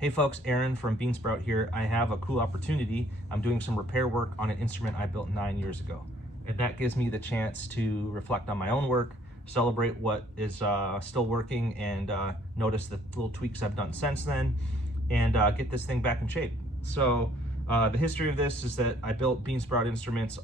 Hey folks, Aaron from Beansprout here. I have a cool opportunity. I'm doing some repair work on an instrument I built 9 years ago. And that gives me the chance to reflect on my own work, celebrate what is still working, and notice the little tweaks I've done since then, and get this thing back in shape. So the history of this is that I built Beansprout instruments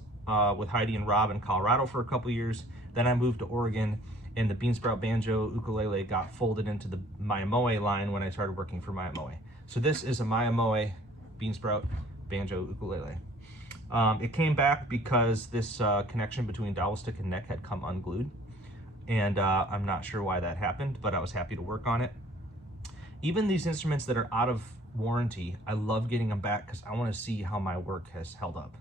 with Heidi and Rob in Colorado for a couple years. Then I moved to Oregon, and the Beansprout banjo ukulele got folded into the Miyamoe line when I started working for Miyamoe. So this is a Miyamoe Beansprout banjo ukulele. It came back because this connection between dowel stick and neck had come unglued, and I'm not sure why that happened, but I was happy to work on it. Even these instruments that are out of warranty, I love getting them back because I want to see how my work has held up,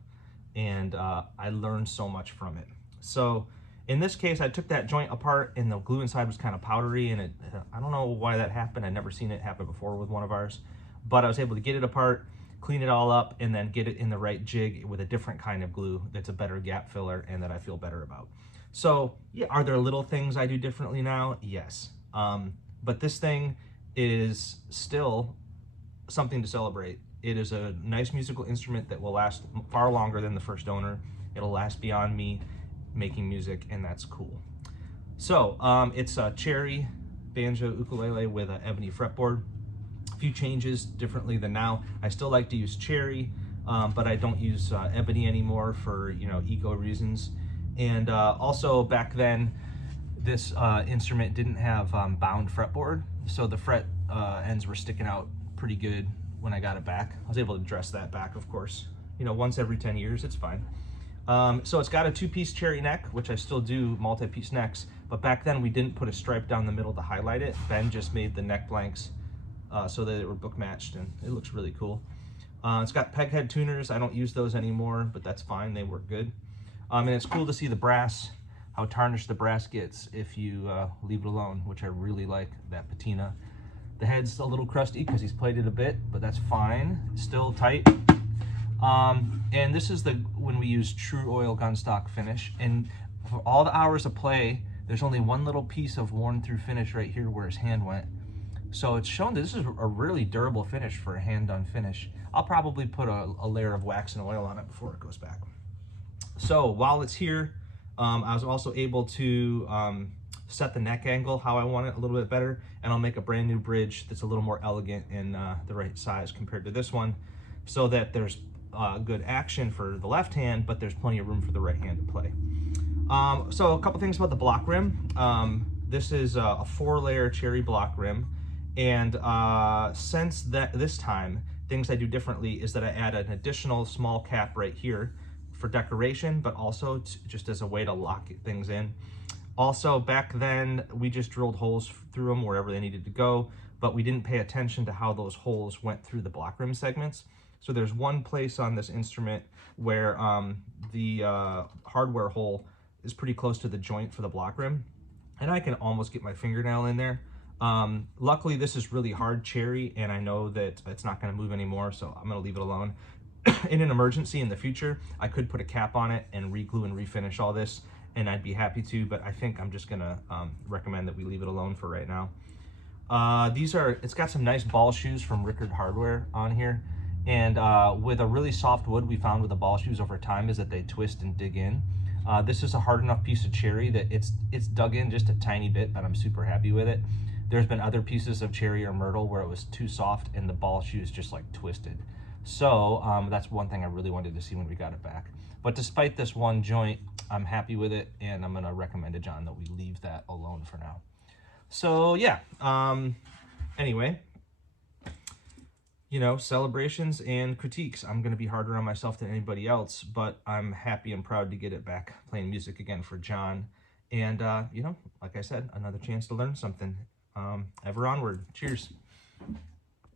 and I learned so much from it. So in this case, I took that joint apart and the glue inside was kind of powdery, and I don't know why that happened. I'd never seen it happen before with one of ours, but I was able to get it apart, clean it all up, and then get it in the right jig with a different kind of glue that's a better gap filler and that I feel better about. So yeah, are there little things I do differently now? Yes. But this thing is still something to celebrate. It is a nice musical instrument that will last far longer than the first owner. It'll last beyond me making music, and that's cool. So it's a cherry banjo ukulele with an ebony fretboard. A few changes differently than now. I still like to use cherry, but I don't use ebony anymore for eco reasons. And also back then, this instrument didn't have bound fretboard, so the fret ends were sticking out pretty good when I got it back. I was able to dress that back, of course. Once every 10 years, it's fine. So it's got a 2-piece cherry neck, which I still do multi-piece necks, but back then we didn't put a stripe down the middle to highlight it. Ben just made the neck blanks so that it were book matched, and it looks really cool. It's got peg head tuners. I don't use those anymore, but that's fine, they work good. And it's cool to see the brass, how tarnished the brass gets if you leave it alone, which I really like, that patina. The head's a little crusty because he's played it a bit, but that's fine, still tight. And this is when we use Tru-Oil gunstock finish, and for all the hours of play, there's only one little piece of worn through finish right here where his hand went. So it's shown that this is a really durable finish for a hand done finish. I'll probably put a layer of wax and oil on it before it goes back. So while it's here, I was also able to set the neck angle how I want it a little bit better, and I'll make a brand new bridge that's a little more elegant and the right size compared to this one, so that there's good action for the left hand, but there's plenty of room for the right hand to play. So a couple things about the block rim. This is a 4-layer cherry block rim, and since this time, things I do differently is that I add an additional small cap right here for decoration, but also just as a way to lock things in. Also, back then, we just drilled holes through them wherever they needed to go, but we didn't pay attention to how those holes went through the block rim segments. So there's one place on this instrument where the hardware hole is pretty close to the joint for the block rim, and I can almost get my fingernail in there. Luckily, this is really hard cherry, and I know that it's not going to move anymore, so I'm going to leave it alone. In an emergency in the future, I could put a cap on it and re-glue and refinish all this, and I'd be happy to, but I think I'm just going to recommend that we leave it alone for right now. It's got some nice ball shoes from Rickard Hardware on here. And with a really soft wood we found with the ball shoes over time is that they twist and dig in. This is a hard enough piece of cherry that it's dug in just a tiny bit, but I'm super happy with it. There's been other pieces of cherry or myrtle where it was too soft and the ball shoes just like twisted. So that's one thing I really wanted to see when we got it back. But despite this one joint, I'm happy with it, and I'm going to recommend to John that we leave that alone for now. So yeah, anyway, celebrations and critiques. I'm going to be harder on myself than anybody else, but I'm happy and proud to get it back playing music again for John. And, like I said, another chance to learn something. Ever onward. Cheers.